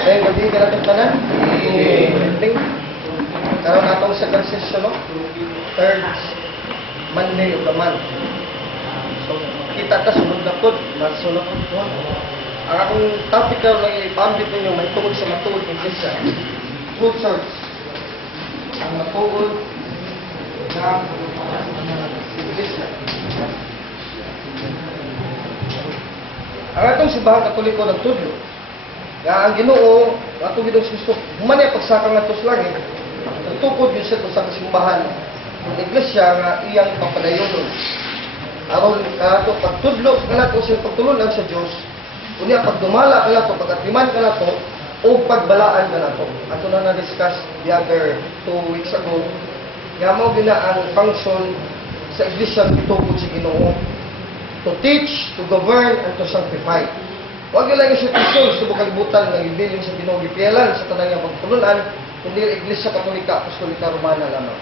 Kaya gabi ka natin tanan. Ending. Karoon atong second session, no? Third Monday of the month. So, kita ta sunod na pod. Masunod po. Ang akong topic na i-pambit ninyo, may tungkol sa matuod ng Iglesia. Good source. Ang matuod ng Iglesia. Ang atong simbahang Katoliko nagtudlo nga ang Ginoo atong Ginoong Kristo human ay pagsaka ngadto sa langit nagtukod yun sa sa simbahan ng Iglesia nga iyang papadayon aron ato pagtudlo kanato sa pagtulunan sa Dios unya pagdumala kanato pagatiman kanato o pagbalaan kanato ato na discuss the other 2 weeks ago nga mao gina ang function sa Iglesia gitukod sa Ginoo to teach, to govern, and to sanctify. Huwag yun lang yung institusyon, subok kalibutan ng ibiling sa Ginoo gipialan sa tanang yung pagtulunan, kundi ang Iglesia Katolika, Apostolika, Romana lamang.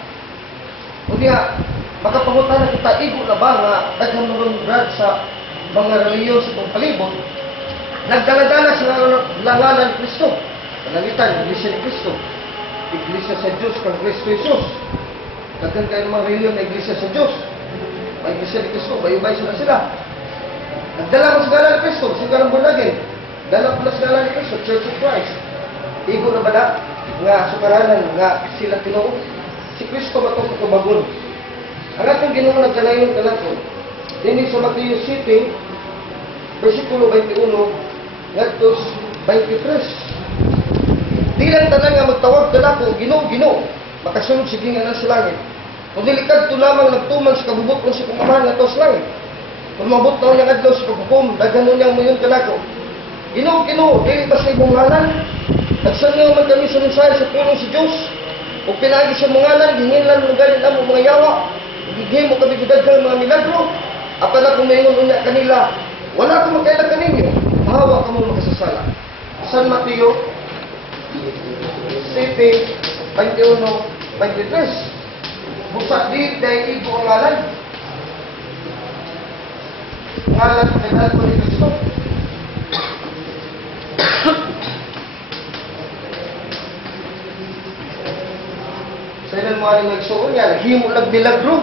Kunya, makapangutan na kita, igo na ba nga naghamuron brad sa mga reliyon sa itong palibot, nagdaladala sa langalan ni Kristo, panangitan, Iglesia ni Kristo, Iglesia sa Diyos, kang Kristo Jesus. Daghan kayo ng mga reliyon na Iglesia sa Diyos, may Iglesia ni Kristo, bayubay sila. Nagdala mo sa ngalan ni Kristo, sa ngalan bunagin. Dala pala sa ngalan ni Kristo, Church of Christ. Igo na ba na? Nga sukaranan, nga sila Tinoo. Si Kristo ba itong kumagun? Ang atong Ginoo nagkalayon ka nato. Dinig sa Matthew City, versikulo 21, ngadtos 23. Di lang tanan nga magtawag ka nato, Ginoo, makasunod sige nga na sa langit. Kung dilikad ito lamang nagtuman sa kabubot kung si kumamahan na ito sa langit. Kung mabot na niyang adlaw sa paghukom, dagano niyang mayon kanako. Ginoo, dili ba sa imong ngalan? Nagsangaw man kami sa mensahe sa pulong si Diyos. Kung pinagi sa mga ngalan, hingilan mo galing ang mga yawa. Higigay mo kami gidaghang mga milagro. Apan na kung mayon unya kanila, wala akong magkailan kaninyo. Mahawa ka mo makasasala. San Mateo City 21-23. Busak di dahil ibo ang ngalan. Ngalan kailan ko ni Kristo. Sa ilan mo aling nagsuon niya, naghimo nagmilagro.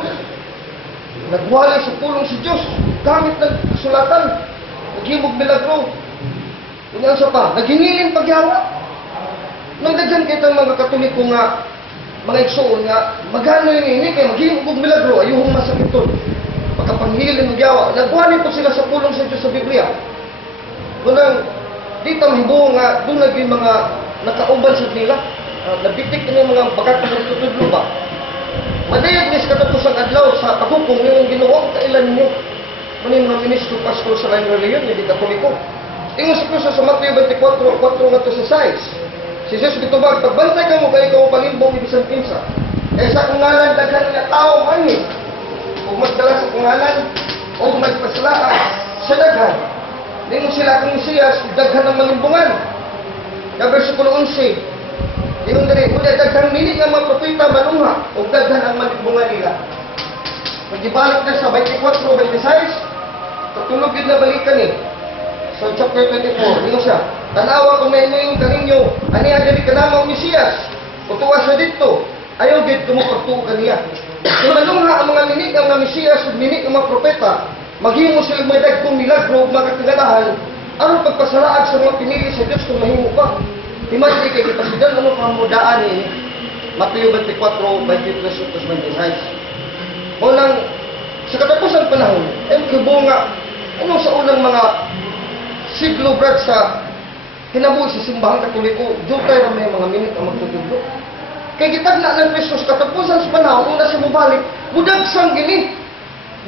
Nagwalay sa pulong si Diyos. Gamit ng kasulatan. Naghimog milagro. Kunyang sa pa, naghingilin pagyawa. Nang daghan kayo mga Katoliko nga mga igsoon nga, magano yung ini kayo, maghihugog milagro, ayuhong masakiton. Pagkapanghilin ng yawa, nagwanin po sila sa pulong sa Diyos sa Biblia. Kunang, dito mahibuo nga, doon naging mga nakauban sa nila, nabitik na yung mga bagat na tutudlo ba. Madayag nis katapos ang adlaw sa paghukom yung Ginoo, kailan niyo. Muna yung mga ministro, pastor sa lain reliyon, hindi Katoliko. Tingnan sa Kristo sa Matthew 24, 4 nga to sa 6. Si Jesus bitubag, pagbantay ka mo kayo ikaw palimbong ibisan pinsa. Kaya sa kungalan, daghan nga tao mani. Kung magdala sa kungalan, o magpasalaan, sa daghan. Ningon sila kung Mesiyas, daghan ng malimbungan. Nga versikulo 11. Ningon dali, kung daghan mini nga mga propeta manungha, o daghan ang malimbungan nila. Magibalik na sa 24, 26, patulog yun na balikan eh. So chapter 24, ningon siya, tanawa kung may yung kaninyo, ani adali ka namang Mesiyas, utuwa siya dito, ayaw dito mo pagtuo kaniya. Kung manungha ang mga minig ang mga Mesiyas, minig ang mga propeta, maghimo silang mga dagkong milagro, mga katingalahan, anong pagpasalaag sa mga pinili sa Diyos kung mahimo pa? Imagine kay ipasidan ano pamudaan ni Mateo 24, 23-26. Unang, sa katapusan panahon, ay magkabunga, ano sa unang mga siglo brad sa kinabuhi sa simbahang Katoliko, doon tayo may mga minit ang magtutudlo. Kaya gitagna ng Kristo sa katapusan sa panahon, una siya mabalik, budagsang gini.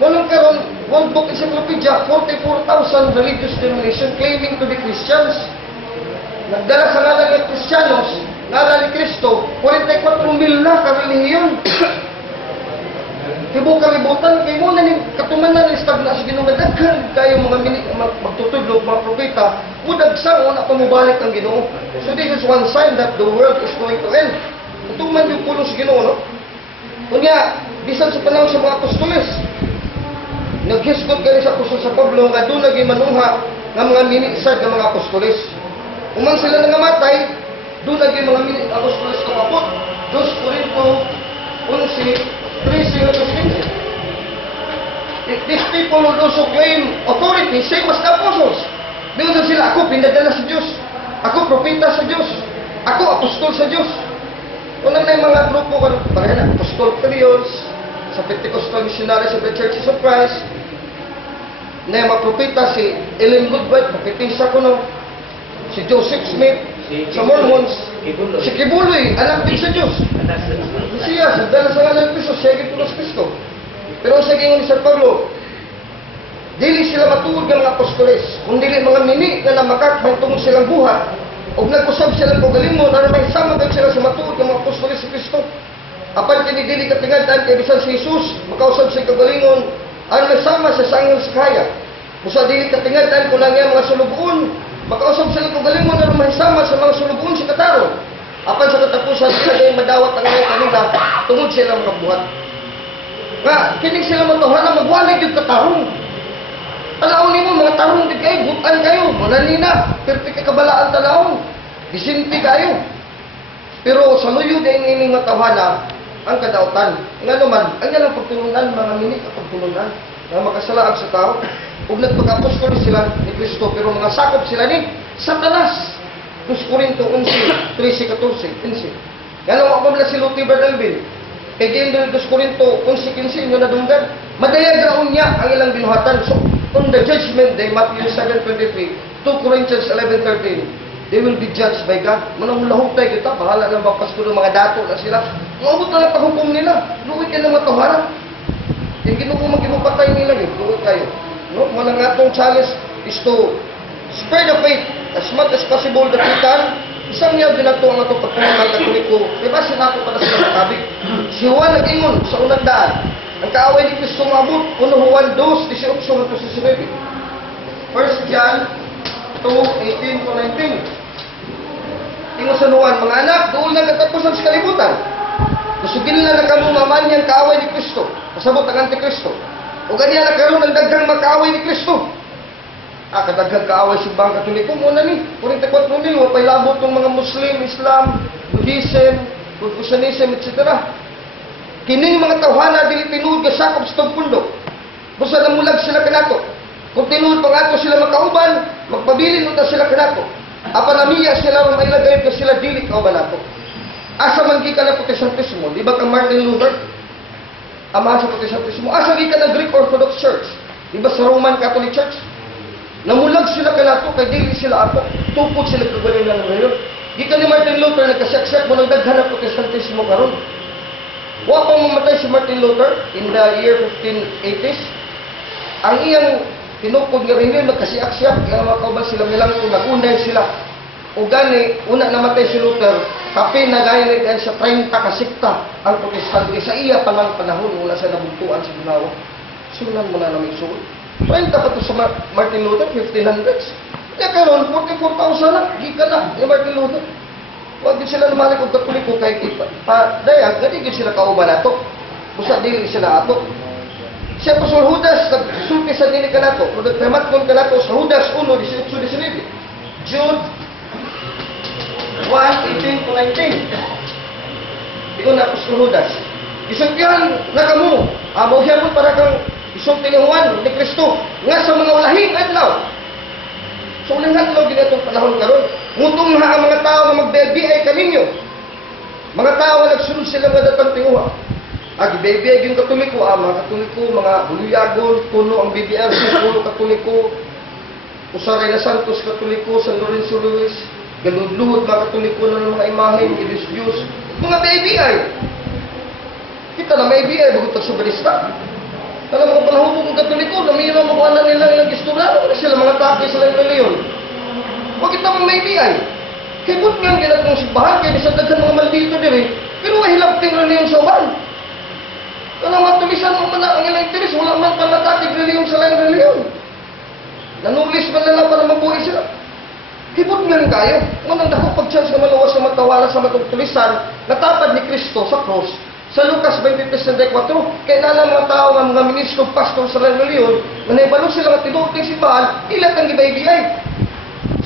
Ngunong karon, World Book Encyclopedia, 44,000 religious denomination claiming to be Christians. Nagdala sa ngalan ng Kristiyanos, ngalan ni Kristo, 44,000 na karelihiyon. Tibo kalibutan, kayo muna ni katumanan ni stagna sa Ginoo daghan kayo mga magtutudlo, mga propeta, mudagsang una pamubalik ang Ginoo. So this is one sign that the world is going to end. Tutuman yung pulong sa Ginoo, no? Kunya, bisan sa panahon sa mga apostoles, naghisgot kani sa apostol sa Pablo nga doon naging manungha ng mga minisad ng mga apostoles. Umang sila nangamatay, doon naging mga apostoles kapapot. 2 Corinto 11, 13 hanggang 15. These people who also claim authority, same as the apostles. Doon sila, ako pinadala sa Diyos. Ako propeta sa Diyos. Ako apostol sa Diyos. Unang na yung mga grupo, parang na, Apostol Trios, sa Pentecostal Missionaries of the Churches of Christ, na yung mga propeta, si Ellen Goodwright, propetisa ko no, si Joseph Smith, sa Mormons, si Kibuloy, anak din sa Diyos. Siya, sa dala sa ngalan ng Kristo, siya gitulos Kristo. Pero sa gingon ni San Pablo, dili sila matuod ng mga apostoles, kung dili mga mini na namakat, tungod silang buhat, o nag-usab silang pagalimon, na may sama din sila sa matuod ng mga apostoles sa Kristo. Apan kinidili katingadan kay bisan si Jesus, makausab sa kagalingon, ang nasama sa sangil sa kaya. Musa dili katingadan kung lang yung mga sulubuon, makausap sila kagalingon na may sama sa mga sulubuon sa kataro. Apan sa katapusan sila ay madawat ang mga kanila, tungod sila mga buhat. Nga, kining sila matuhan na magwalig yung katarong. Talaon ni mo, mga tarong din kayo, butan kayo, mananina, perfect kabalaan talaon, disinti kayo. Pero sa luyo din ining matawhana, ang kadautan. Nga naman, ang yan ang pagtulungan, mga minit at pagtulungan, na makasalaag sa tao. Huwag nagpag-apostol sila ni Kristo, pero mga sakop sila ni Satanas. 2 Corinto 11, 13, 14, 15. Yan ang makamala si Luther Bernalvin. Kay Gendro 2 Corinto 11, 15, yung nadunggan. Madayag raon niya ang ilang binuhatan. So, on the judgment day, Matthew 7:23, 2 Corinthians 11:13, they will be judged by God. Manang lahutay kita, bahala ng papasko ng mga dato na sila. Maabot na lang pahukom nila. Luwit ka ng matawaran. Yung ginoo magkinupatay nila yun. Luwit kayo. No? Manang atong challenge is to spread the faith as much as possible that we can. Isang niya din ato ang atong pagpunan ng Katoliko. Diba sinato para sila matabig? Si Juan nag-ingon sa unang daan. Ang kaaway ni Kristo mabot, 1 Juan 2, 18 hanggang 19. 1 John 2, 18-19. Tingnan sa Juan, mga anak, doon na katapusan sa kalibutan. Kusugin na nakalumaman niyang kaaway ni Kristo. Pasabot ang Antikristo. O ganyan nagkaroon ng daghang makaaway ni Kristo. Kadaghang kaaway si Bang Katoliko. Muna ni, 44 mil, wapay labot ng mga Muslim, Islam, Buddhism, Confucianism, etc. Kining mga tawhana dili tinuod nga sakop sa tagpundo. Busa namulag sila kanato. Kung tinuod pa ato sila makauban, magpabilin uta sila kanato. Apanamiya sila ron mailagay ka sila dili kauban nato. Asa man gikan ang Protestantismo, di ba kang Martin Luther? Ama sa Protestantismo. Asa gikan ang Greek Orthodox Church? Di ba sa Roman Catholic Church? Namulag sila kanato kay dili sila ato. Tupod sila kagaling lang ngayon. Gikan ni Martin Luther nagkasyak-syak mo nang daghan ang Protestantismo karon. Wa pa mamatay si Martin Luther in the year 1580s. Ang iyang tinukod nga rin yun, nagkasiyak-siyak, kaya makauban sila nilang kung nagunay sila. O gani, una namatay si Luther, tapi nagayalik sa 30 kasikta ang protestante sa iya palang panahon, wala sa nabuntuan sa ginawa. Sunan mo na namin suot. 30 pa to sa Martin Luther, 1500s. Kaya karon 44,000 na, gikan na ni Martin Luther. Huwag din sila namalik kung Katoliko kay padayag, gani din sila kauban nato. Busa dili sila ato. Siya po sa Judas, nagsulti sa dili ka nato. Kung nagpamatkon ka nato sa Judas 1:18-19. Jude 1:18-19. Ikaw na po sa Judas. Isungkihan na kamo. Mauhiyapon para kang isulti ni Juan, ni Kristo. Nga sa mga ulahing adlaw. So ulang hadlaw din itong panahon karon. Ngutong ha ang mga tao na mag-BBI kaninyo. Mga tao na nagsunod sila nga datang tinguha. BBI yung Katoliko, mga Katoliko, mga Buluyagon, puno ang BBI, puno Katoliko, Usaray na Santos Katoliko, San Lorenzo Luis, galud-luhod mga Katoliko na ng mga imahen, Diyos, mga BBI. Kita na may BBI, bago tagsubalista. Alam mga panahon kong Katoliko, namira mabuhanan nila ilang istorya, wala sila mga taki sa lang reliyon. Huwag kita mong may BI. Hibot nga ang ginatong simbahan, kaya sa daghan mga maldito din pero mahilapting reliyon sa uban. Alam mga tulisan mo man ang ilang interes, wala man panatatig reliyon sa lang reliyon. Nanulis man nila para mabuhay sila. Hibot nga kayo. Unang dako pag-chance na maluwas sa matawala sa matugtulisan, natapad ni Kristo sa cross. Sa Lucas 23:34, kaya na mga tao ng mga ministro, pastor sa reliyon, na naibalo sila nga tinuot ng simbahan, ilat ang ibay-ibiyay.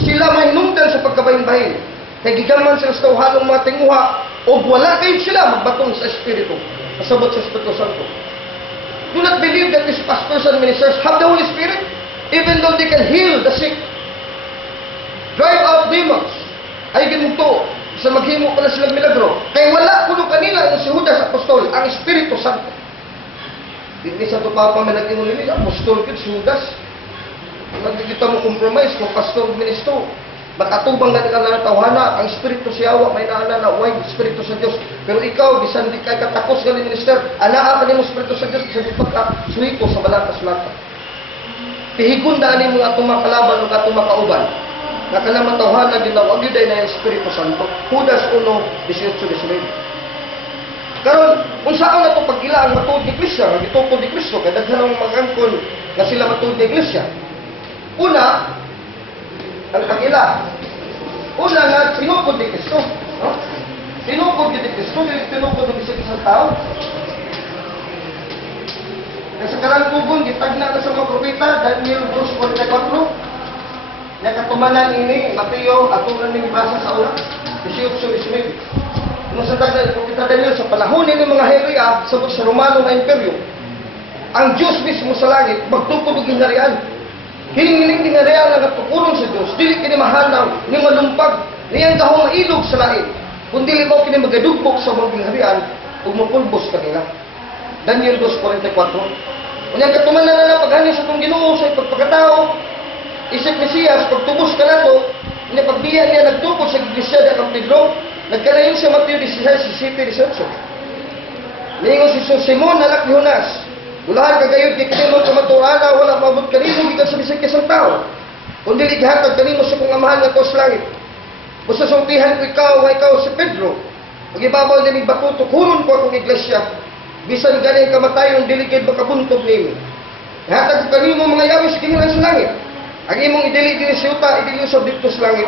sila mahinungdan sa pagkabahin-bahin. Kaya gigaman sila sa tawhalong mga tinguha, o wala kayo sila magbatong sa Espiritu, kasabot sa Espiritu Santo. Do not believe that these pastors and ministers have the Holy Spirit, even though they can heal the sick, drive out demons, ay ginugto, sa maghimo pa na silang milagro. Kaya wala kuno kanila si Judas Apostol, ang Espiritu Santo. Hindi sa ito pa may nag-ingon nila, Apostol kit si Judas. Nagkikita mo compromise kung pastor ministro. Makatubang na nila tawhana, ang Espiritu siyawa, may naana na, why, Espiritu sa Diyos. Pero ikaw, bisan di kay katakos galing minister, anaa ka mo Espiritu sa Diyos, bisan di pagka-suwito sa balata-sulata. Pihigon na ni mga tumakalaban o katumakauban. Nakalaman tawhana, ginawag yun na yung Espiritu Santo. Judas 1:18-19. Karon, kung saan na ito pagkila ang matuod ni Iglesia, ang itupod ni Kristo, kaya daghan ang mag-angkon na sila matuod ni Iglesia. Una, ang pagila. Una nga, sinukod ni Kristo. No? Sinukod ni Kristo, sinukod ng isang tao. Kasi karang kugon, gitagna na sa mga propeta, Daniel 2:44, nakatumanan ini, Mateo, atunan ng ibasa sa una, 18-19. Kung sa dagdag, propeta Daniel, sa panahon ni mga Heria, sabot sa Romano na imperyo, ang Diyos mismo sa langit, magtukod ng ginarian. Hiling ginarian na natukurong sa Diyos, dili kini mahanaw, ni malumpag, niyang gahong mailog sa lain. Kung dili mo kini magadugpok sa mga ginarian, kung mapulbos kanila. Daniel 2:44. Unyang katumanan na paghanis sa itong Ginoo sa pagpagkatao, isip Mesiyas, pagtubos ka na ito, pagbiyan niya nagtukod sa Iglesia na kang Pedro, nagkalayon sa Mateo 16:17-18. Ningon si Simon, anak ni Jonas, ulahan kagayod kay kanimo kamatuana, wala maabot kanimo gikan sa bisag isang tao. Kundi gihatag kanimo sa kong amahan nga sa langit. Basta sultihan ko ikaw si Pedro. Magibabaw din ni bato, tukuron ko akong iglesia. Bisan galing kamatayon, diligid makabuntog nimo. Ihatag ko kanimo mga yawi sa kingilan sa langit. Ang imong idili din sa yuta, idili sa dito sa langit.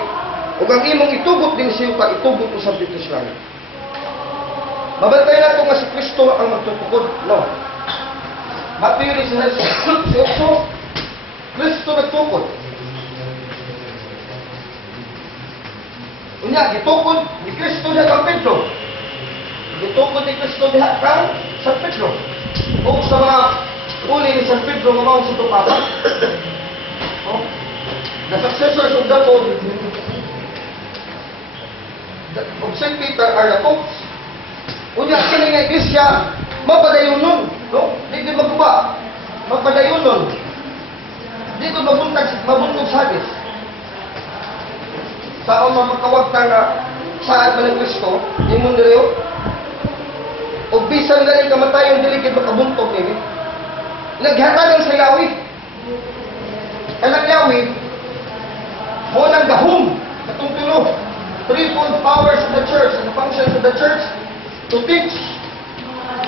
Ug ang imong itugot din sa yuta, itugot sa dito sa langit. Mabantay na ito nga si Kristo ang magtutukod. No. Mateo 16:18, Kristo nagtukod. Unya, gitukod ni Kristo na kang Pedro. Gitukod ni Kristo diha kang San Pedro. O sa mga uli ni San Pedro, mamawang sa tupapa. The successors of the Lord, of St. Peter are the popes. Unya, kini nga iglesia, mapadayon nun. No? Di magkuba. Mapadayon nun. Dito mabuntag sa hadis. Saan makawagtang na saad man ng Kristo, di mo niliyo. O bisan galing kamatayon, diligid makabuntog nini. Naghatag sa yawi. Kanang yawi, mo nang gahom, katungtulo. Threefold powers of the church and the functions of the church to teach.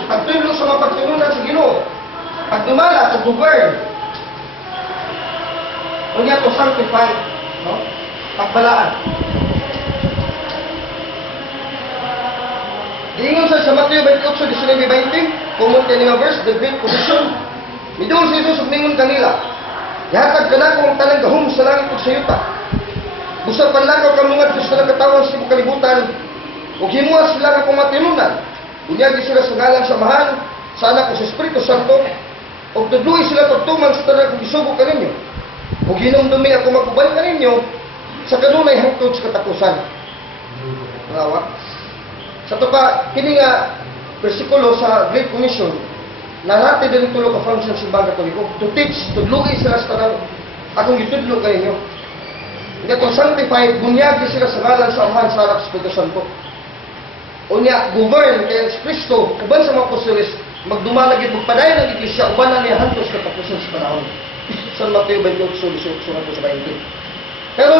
Pagtulong sa mga pagtulunan sa Ginoo. Pagdumala, to govern. O niya to sanctify. No? Pagbalaan. Diingon sa Mateo 28:19-20, pumunta niya verse, the Great Commission. Midung si Jesus ningon kanila. Ihatag ka na kung talang gahom sa langit o sa yuta. Busag panlakaw ka mga Diyos na nagkatawan sa kalibutan. Huwag himuha sila nga kung matinunan. Bunyagi sila sa ngalang samahan, sa anak ko sa Espiritu Santo, o tudluin sila pagtuman sa tanan kung isugo ka ninyo. Huwag hinumdumi ako magubay ka ninyo, sa kanunay hangtod sa katapusan. Malawa. Sa ito pa, kini nga versikulo sa Great Commission, narati din tulog ka function sa ibang katoliko. To teach, tudluin sila sa tanan, akong itudlo ka ninyo. Nga itong sanctified, bunyagi sila sa ngalan sa amahan sa anak sa Espiritu Santo. Unya, govern kaya si Kristo, uban sa mga apostoles, magdumalagid, magpadayon ng iglesia, uban na niya hantos katapusan sa panahon. San Mateo 28:18-20. Pero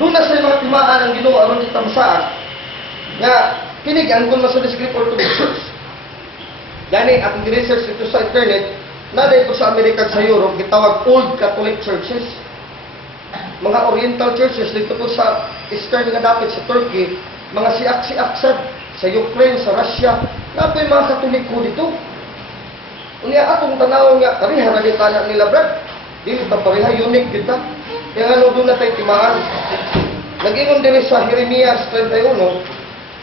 doon na sa mga timaan ang Ginoo aron itamsaan nga kinig ang kun sa describe Orthodox Church. Gani ang research ito sa internet na dito sa Amerika at sa Europe gitawag Old Catholic Churches. Mga Oriental Churches dito po sa Eastern nga dapit sa Turkey, mga siak-siak sa Ukraine, sa Russia, na po yung mga Katoliko dito. Unya atong tanaw nga, pariha na kita nila brad. Dili pa pariha, unique kita. Kaya nga doon na tayo timaan. Nag-ingon din sa Jeremias 31,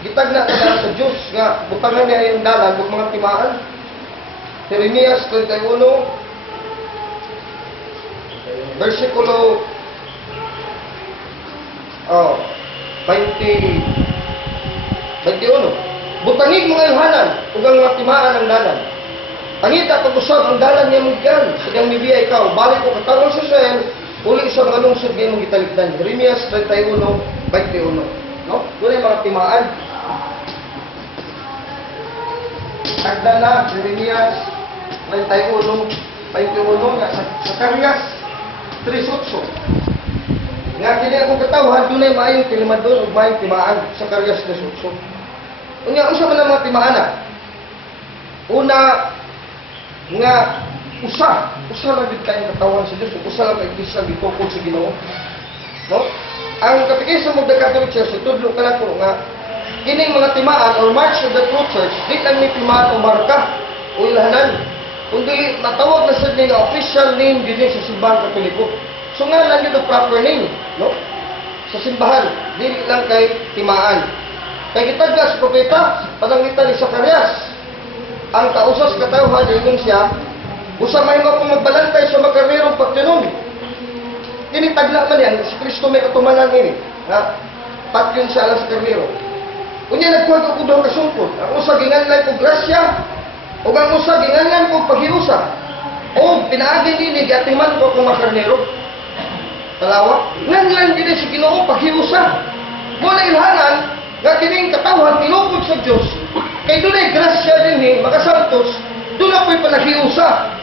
gitag na tayo sa Diyos nga butangan niya yung dalan ng mga timaan. Jeremias 31, versikulo 21. Butangig mga ilhanan, ug ang mga timaan ang dalan. Pangita pag-usab ang dalan niya mugyan, sadyang mibiya ikaw, balik ko katawang sa Israel, uli sa mga lungsod ngayon mong gitalikdan. Jeremias 31, 21. No? Doon ay mga timaan. Agda na, Jeremias 31, 21, nga sa Zacarias 3:8. Nga kini akong katawhan, doon ay maayong tilimadon o maayong timaan sa Zacarias 3:8. Unya, unsa man ang mga timaan? Una, nga usa lang gid kayong katawan sa Dios, usa lang kay Kristo gitukod sa Ginoo. No? Ang katekismo mo the Catholic Church tudlo kana ko nga kining mga timaan or march of the true church, di lang ni timaan o marka o ilhanan. Kundi matawag na sa nga official name dinhi sa simbahan Katoliko. So nga lang yun ang proper name, no? Sa simbahan, dili lang kay timaan. Kay gitagda sa propeta, pananglitan ni Zacarias, ang kausas katawhan ingon siya, usa may kung magbalantay sa makarnerong pagtunon. Kini tagla man yan, si Kristo may katumanan ini, nga patyon siya alang sa karnero. Unya nagkuha ko daw kasungkod, ang usa ginganlan ko grasya, o ang usa ginganlan ko paghiusa, o pinaagin ini gatiman ko kung makarnero. Talawa, nganlan din si Ginoo paghiusa. Muna ilhanan, nga kining katawhan tilukod sa Dios kay dunay grasya dinhi makasantos doon na po'y panahiusa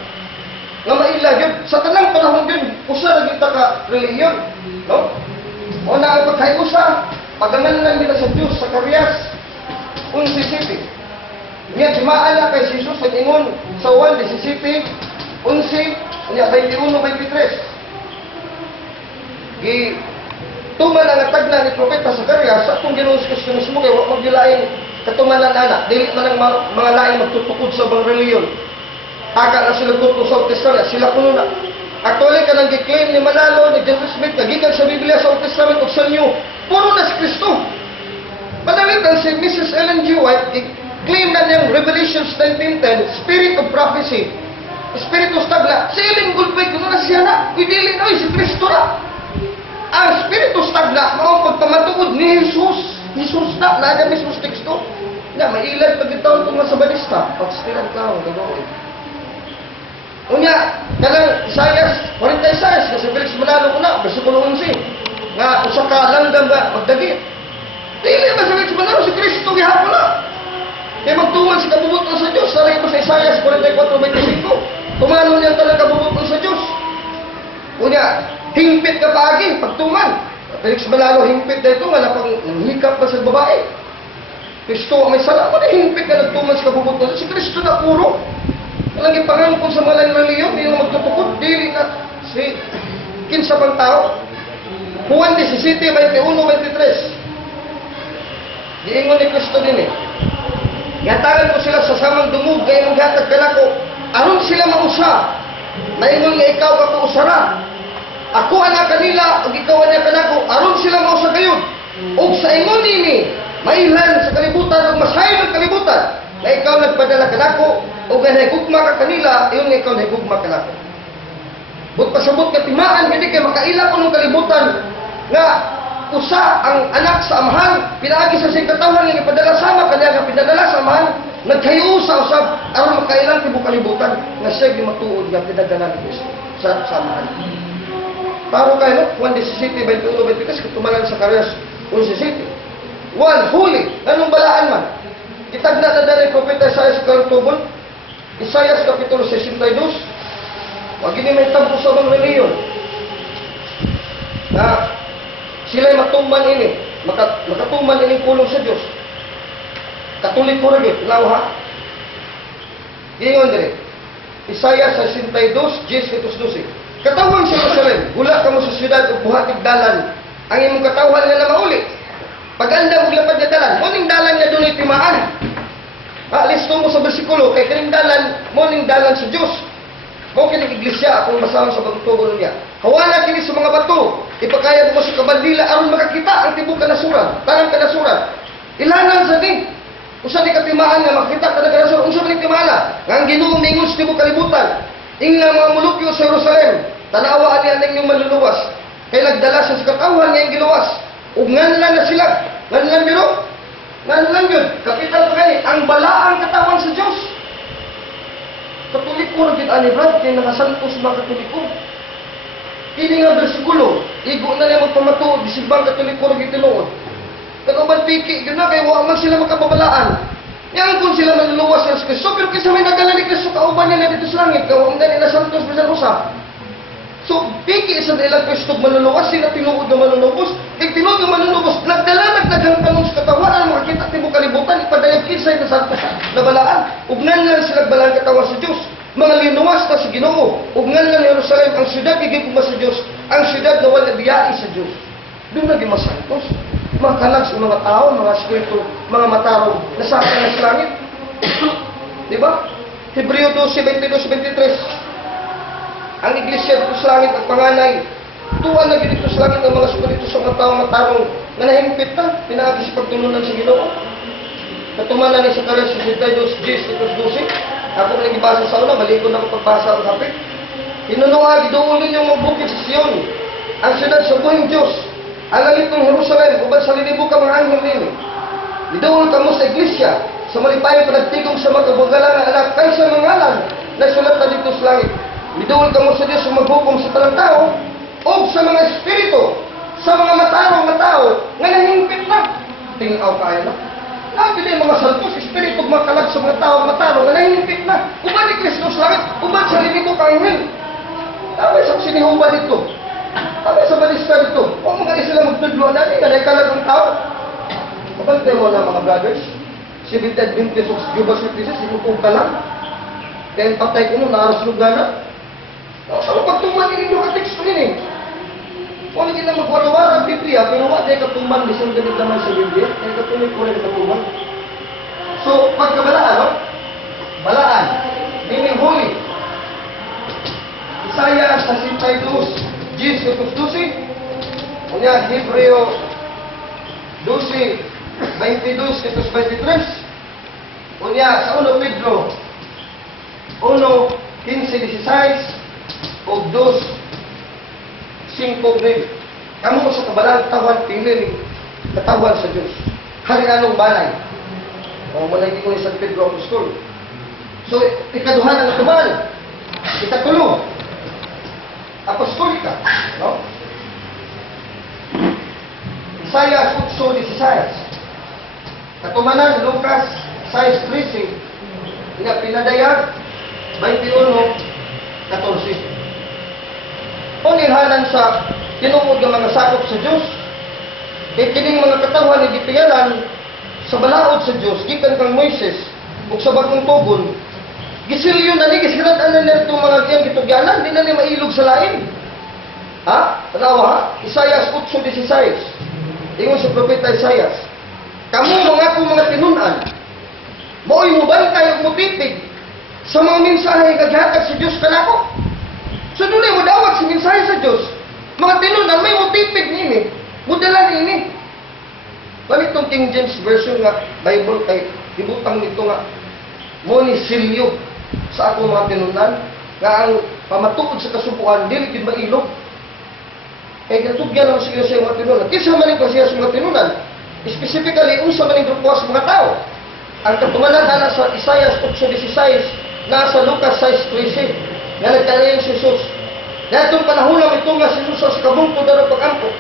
nga maila yun sa tanang panahon din usa ra gyud ka reliyon, no? O na ang paghiusa pagangalan nila sa Dios sa Zacarias 11:7. Nya timaan na kay Jesus ang ingon sa 1:17, 11, nya 21:23. Tuman ang tagna ni Propeta Zacarias sa itong Ginoong Kristo mismo kay wag magilain katumanan anak, dili man ang mga lain magtutukod sa bang reliyon. Taka na sila tutok sa Old Testament, sila kuno na. Actually, kanang giklaim ni Manalo, ni Joseph Smith, nagikan sa Biblia sa Old Testament o sa New, puro na si Kristo. Panawitan si Mrs. Ellen G. White, i-claim na niyang Revelations 19:10, Spirit of Prophecy, Spirit of Stagna. Si Ellen Goldberg, kuno na siya na, kuidili na, si Kristo na. Ang Espiritu Stagna, mao pagpamatuod ni Jesus. Jesus na, nada mismo sa teksto. Nga, may ilan pagkitaon itong mga sabanista. Pagstiran ka, gagawin. Unya, kanang Isaias, 40 Isaias, kasi Felix Manalo ko na, versikulo 11. Nga, usa ka langgam ba, magdagit. Dili ba sa Felix Manalo, si Kristo gihapon na. Kaya magtuman si kabubuton sa Diyos. Saray ko sa Isaias 44:25. Tumano niya talaga kabubuton sa Diyos. Unya, hingpit ka paagi, pagtuman. Felix Manalo, hingpit na ito, nanghikap pa sa babae. Kristo, may sala mo na hingpit ka nagtuman sa kabubuton. Si Kristo na puro. Walang ipangangkon sa malang reliyon, hindi mo magtutukod, dili na si kinsa pang tao. Juan 17:21-23. Giingon ni Kristo din eh. Gatagan ko sila sa samang dumog, kaya mong gatag ka na ko. Aron sila mausa, naingon nga ikaw ka usara. Ako anak kanila, ug ikaw anak kanako, aron sila mausa kayon. Ug sa ingon nini, mailan sa kalibutan ug masayon ang kalibutan. Na ikaw nagpadala kanako, ug nahigugma ka kanila, iyon nga ikaw nahigugma kanako. But pasabot ka timaan, hindi kay makaila ko ng kalibutan nga usa ang anak sa amahan, pinaagi sa siyang katawan nga ipadala sama kanya nga pinadala sa amahan, nagkayo sa usab aron makailang tibok kalibutan nga siya gimatuod nga pinadala ni Kristo sa amahan. Paro kayo, no? 1:17-21-23, katumalan sa Zacarias 11:17. 1. Huli. Anong balaan man? Itagna na dali Propeta Isaias kartubon. Isaias Kapitulo 62. Wag ini may tampo sa mga reliyon. Na sila'y matuman ini. Makatuman ini pulong sa Diyos. Katulik ko rin. Ilaw ha? Gingon dire. Isaias 62, 10-12. Katawhan sa Jerusalem, gula ka mo sa syudad o buhatig dalan, ang imong katawhan nga na mauli. Pag-anda mo lapad nga dalan, muning dalan nga doon timaan. Listo mo sa bersikulo, kay kining dalan, muning dalan sa Diyos. Mo kining iglesia, akong basahon sa pagtugon niya. Hawana kini sa mga bato, ipakayag mo sa kabandila aron makakita ang tibok kanasuran, tanang kanasuran. Ilanan sa di. Usa di katimaan nga makita ka kanasuran, unsa man timala nga ang Ginoo ningon sa tibok kalibutan. Ingna mga mulukyo sa Jerusalem, tanawa ani ang inyong maluluwas. Kay nagdala sa katawhan nga ang giluwas. Ug nganlan na sila. Nganlan biro? Nganlan yun. Kapital pa kani, ang balaang katawan sa Diyos. Katoliko rin ani Brad, kaya nakasantos mga katoliko. Kini nga bersikulo, igo na niya magpamatuod, disibang katoliko rin tinuod. Kanoban piki, yun na, kaya wala sila makababalaan. Yan kung sila maluluwas sa Kristo, pero kaysa may nagdala ni Kristo, kauban niya na dito sa langit, kawang na nila santos bisan usap. So, piki sa ilang Kristo maluluwas, sila tinuod na malulubos. Kaya tinuod na malulubos, nagdagang tanong sa katawan, ang makakita timo kalibutan, ipadayag kisay na santos na balaan. Ugnan lang sila balaan katawan sa Diyos. Mga linuwas na sa Ginoo. Ugnan lang Jerusalem, ang syudad giging sa Diyos, ang syudad na wala biyai sa Diyos. Doon naging masantos. Mga kalag sa mga tao, mga espiritu, mga matarong, nasaka na sa langit. Diba? Hebreo 12, 22, 23. Ang iglesia dito sa langit at panganay, tuwan na dito sa langit ang mga espiritu sa mga tao matarong na nahimpit na, pinaagis sa pagtulunan sa Ginoo. Natumanan ni sa Kares 62, 12. Ako na nagibasa sa una, mali ko na pagbasa ang kapit. Inunuha, gidoon ninyo mga bukid sa Sion, ang syudad sa buhing Diyos, ang langit ng Jerusalem, ubad sa lilibo ka mga anghel nini. Gidoon ka mo sa iglesia, sa malipayo panagtigong sa mga kabagalang anak, kay sa mga ngalan na sulat na dito sa langit. Gidoon ka mo sa Diyos sa maghukom sa talang tao, o sa mga espiritu, sa mga matarong na tao, nga nahimpit na. Tingaw kaya na. Nabi din mga santos, espiritu makalag sa mga tao, matarong, nga nahimpit na. Uban ni Kristo sa langit, uban sa lilibo ka anghel. Sabi sa sinihuba dito. Sabi sa balista dito. Huwag mga sila magtudlo natin, nga naikalag ang tao. Kapag mo na mga brothers, si Bintad Bintesos, Jubas Episis, sinutong ka lang. Kaya patay ko mo, nakaruslog na. Ano pagtuman ninyo ka teksto nini? Kung hindi na magwara-wara ang Biblia, pero wala tayo katuman, lisang ganit naman sa Biblia, kaya katuloy ko rin katuman. So, pagkabalaan, no? Balaan, meaning holy. Isaiah 62, 12, unya Hebreo 12, 22, 23, unya sa 1 Pedro 1, 15, 16, o 2, 5, 9. Kamu sa kabalang tawan, pinili katawan sa Diyos. Hari anong balay. O malagi ko ni San Pedro Apostol. So, ikaduhan ang tumal. Ikatulo. Apostolika. No? Isaiah 8:16. Katumanan, Lucas 6:13. Pinadayag 21:14. Punirhanan sa tinuod ng mga sakop sa Diyos. Kaya kining mga katawan ni gipiyalan sa balaod sa Diyos, gikan kang Moises, ug sa bagong tugon, gisilyo na ni, gisirad-an na nito mga kiyang gitugyanan, di na ni mailog sa lain. Ha? Tanawa ha? Isaiah 8:16. Ingon sa propeta Isaiah, kamu mga kong mga tinunan, mao'y mo bantay ug mutipig sa mga mensahe kaghatag sa Diyos kanako. So doon ay madawag si mensahe sa Diyos. Mga tinunan, may mutipid nini. Mudala nini. Balik itong King James Version nga, Bible, kay ibutang nito nga, moni silyo sa ako mga tinunan, nga ang pamatuod sa kasubuan, dili kin mailog. Kaya katugyan naman siya sa mga tinunan. Kisa man ito siya sa mga tinunan. Specifically, unsa man yung grupo sa mga tao. Ang katumanan na sa Isaiah 8:16, nasa Lucas 6:13. Nga nagtalayan si Jesus. Dahil itong panahon lang ito nga si Jesus sa kabungko na pag-ampo.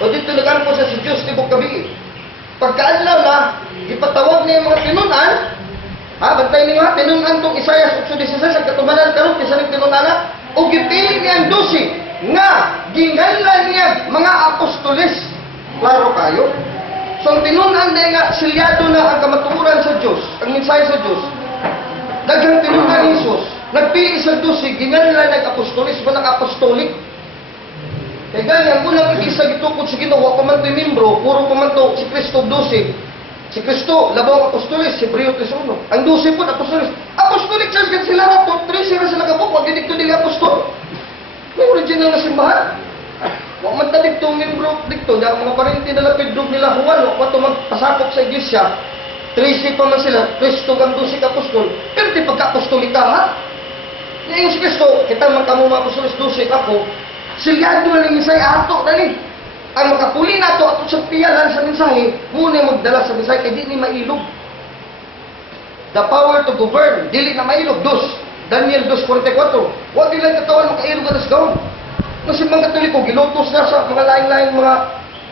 O dito nag-ampo sa si Diyos tibok kabii. Pagkaadlaw na, ipatawag niya yung mga tinunan. Bantay niyo ha, tinunan itong Isaiah 8:16 ang katumanan karon kisa ng tinunan o gipili niya ang 12 nga ginganlan niya mga apostoles. Klaro kayo. So ang tinunan niya nga silyado na ang kamatuuran sa Diyos, ang mensahe sa Diyos. Daghang tinunan ni Jesus. Nagpili sa 12, ginganlan nag-apostolis ba nag-apostolik? Kaya ganyan, unang isa gitukod sa Ginoo, pamanto'y membro, puro pamanto si Kristo 12. Si Kristo, labang apostolis, si Hebreo 3:1. Ang 12 po, apostolis. Apostolik siya sila rato, 3 sila sila kabuk, wag dito nila apostol. May original na simbahan. Wa man ta dito membro dito na mga parinti nila Pedro nila Juan wa to magpasakop sa iglesia. 13 pa man sila, Kristo kang 12 ka apostol. Pero di pagka-apostolika ha. Ngayon si Kristo, kita man kamo mga apostolos 12 ako. Silyado na ng mensahe ato dali. Ang makapuli nato ato sa piyalan sa mensahe, muna magdala sa mensahe kay di ni mailog. The power to govern, dili na mailog. Daniel 2:44. Wa dili katawan makailog atas gawon. Kasi mga Katoliko gilutos na sa mga lain-lain mga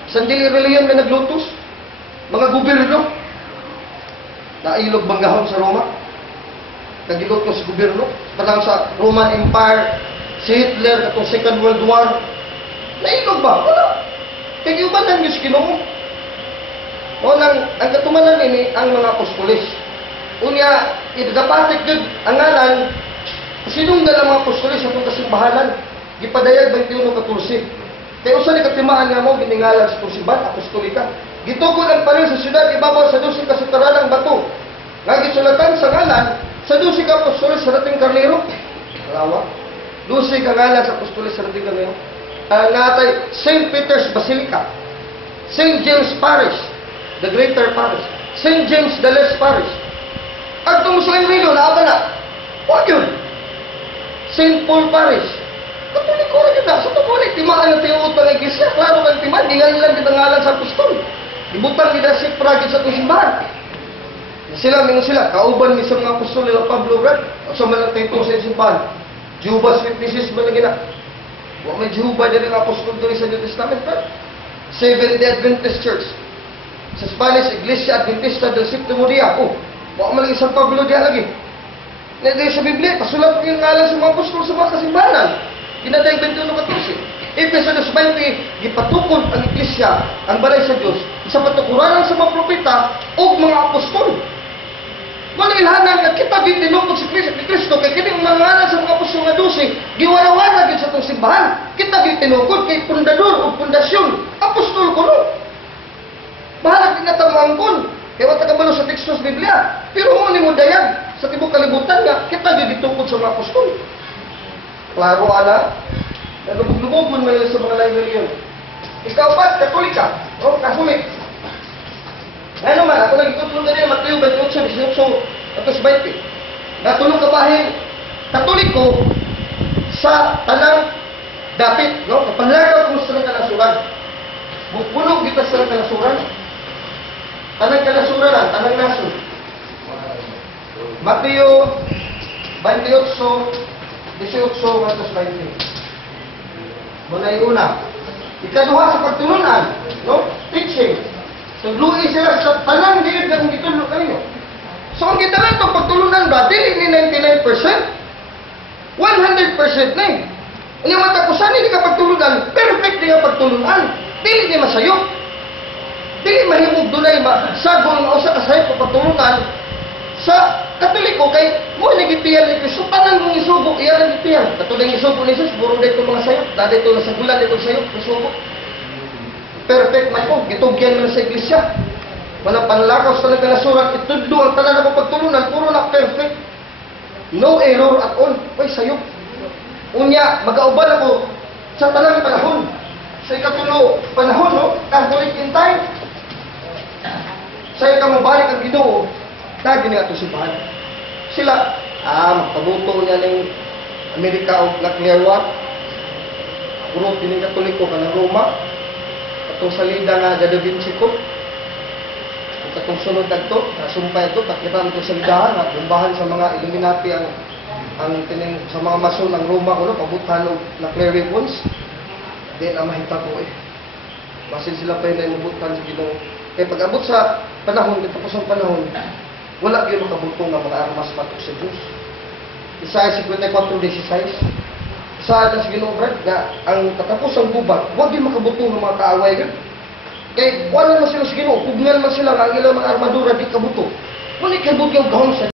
sandili reliyon na naglutos. Mga gobyerno nailog banggahon sa Roma. Nagilutos sa gobyerno. Parang sa Roman Empire, si Hitler, katong Second World War. Nailog ba? Wala. Kaya iubanan niyo si Ginoo. O ang katumanan ini ang mga apostoles. Unya, idagapatik yun ang ngalan, sinunggal ang mga apostoles sa itong kasimbahalan. Gipadayag 21:14. Kaya usa ni katimaan nga mo, giningalan sa tusiban, apostolika. Gitugod ang panel sa syudad, ibabaw sa 12 kasutaranang bato. Nga gisulatan sa ngalan, sa 12 ka apostoles sa dating karnero. Alawa. 12 ka ngalan sa apostoles sa dating karnero. Natay St. Peter's Basilica, St. James Parish, the Greater Parish, St. James the Less Parish. At itong Muslim Rilo, naaba na. Huwag yun. St. Paul Parish. Katoliko rin yun na. Sa ito ulit, timaan ang tinuot ng iglesia. Klaro ng timaan, di nga nilang gitangalan sa apostol. Ibutang nila si Pragid sa itong simbahan. Sila, mingo sila, kauban ni sa mga apostol nila Pablo Brad. O sa malang tayo sa simbahan. Jehovah's Witnesses ba na gina? Huwag may Jehovah din ang apostol doon sa New Testament. Seventh-day Adventist Church. Sa Spanish, Iglesia Adventista del Séptimo Día. Huwag man lang isang Pablo diya lagi. Nagay sa Biblia, pasulat yung ngalan sa mga apostol sa mga kasimbahanan. Ginaday 21:14. Efeso 2:20, gipatukod ang iglesia, ang balay sa Dios, sa patukuranan sa mga propeta o mga apostol. Manilhanan nga kita gitinukod si Kristo kay kini mga ngalan sa mga apostol nga 12, giwara-wara gyud sa itong simbahan. Kita gitinukod kay pundador o pundasyon, apostol kuno. Bahala din na tamangkon. Kaya wata kabalo sa teksto sa Biblia. Pero mo ni mo dayag sa tibok kalibutan nga kita gyud gitukod sa mga apostol. Klaro ana. Nagubog-lubogon man sa mga lain reliyon. Ikaw ba, Katolika? O, Katolik? Ano man, ako nagtutulong na rin, Mateo 28:18 at 20. Natulong ka bahin, Katoliko sa tanang dapit, no? Kapanlagaw kung sa kanasuran. Bukbulog kita sa kanasuran. Tanang kanasuran, tanang naso. Mateo 28:18 at 20. Muna yung una. Ikaduha sa pagtulunan, no? Teaching. So, luwi sila sa tanang diid na kung gitulog kayo. So, ang gitalan itong pagtulunan ba, dili ni 99%, 100% na eh. Ang matapusan, hindi ka pagtulunan, perfect din ang pagtulunan. Dili ni masayok. Dili mahimog dunay sagol nga usa ka sayop sa pagtulunan. Sa Katoliko kay mo nagitiyan ni Kristo tanan mong isugo iya nagitiyan katulad isugo ni Jesus puro dito mga sayop dali to sa gulan dito sayop isugo perfect man ko gitugyan man sa iglesia wala panlakaw sa nagkanasuran itudlo ang tanan ng pagtulunan puro na perfect no error at all way sayop unya magauban ako sa tanang panahon sa ikatulo panahon no Catholic in time sa ika mabalik ang Ginoo dagi nga ito simbahan. Sila, magpabuto niya ng Amerika o nuclear war. Puro pining Katoliko ka ng Roma. Katong salida nga Da Vinci ko. Katong sunod na ito, nasumpay ito, takiran ito salidahan, bumbahan sa mga Illuminati ang tining, sa mga mason ng Roma ko, pabutan ng nuclear weapons. Then, ang mahita po eh. Masin sila pa yun na inubutan sa Ginoo. Kaya pag-abot sa panahon, tapos ang panahon, wala kayo makabutong ng mga armas patok sa Diyos. Isaiah 54:16. Isaiah na sa Ginoo Brad, na ang katapos ang gubat, huwag yung makabutong ng mga kaaway. Kaya wala naman sila sa Ginoo, pugnal man sila, ang ilang mga armadura di kabuto. Wala kayo butong gahon sa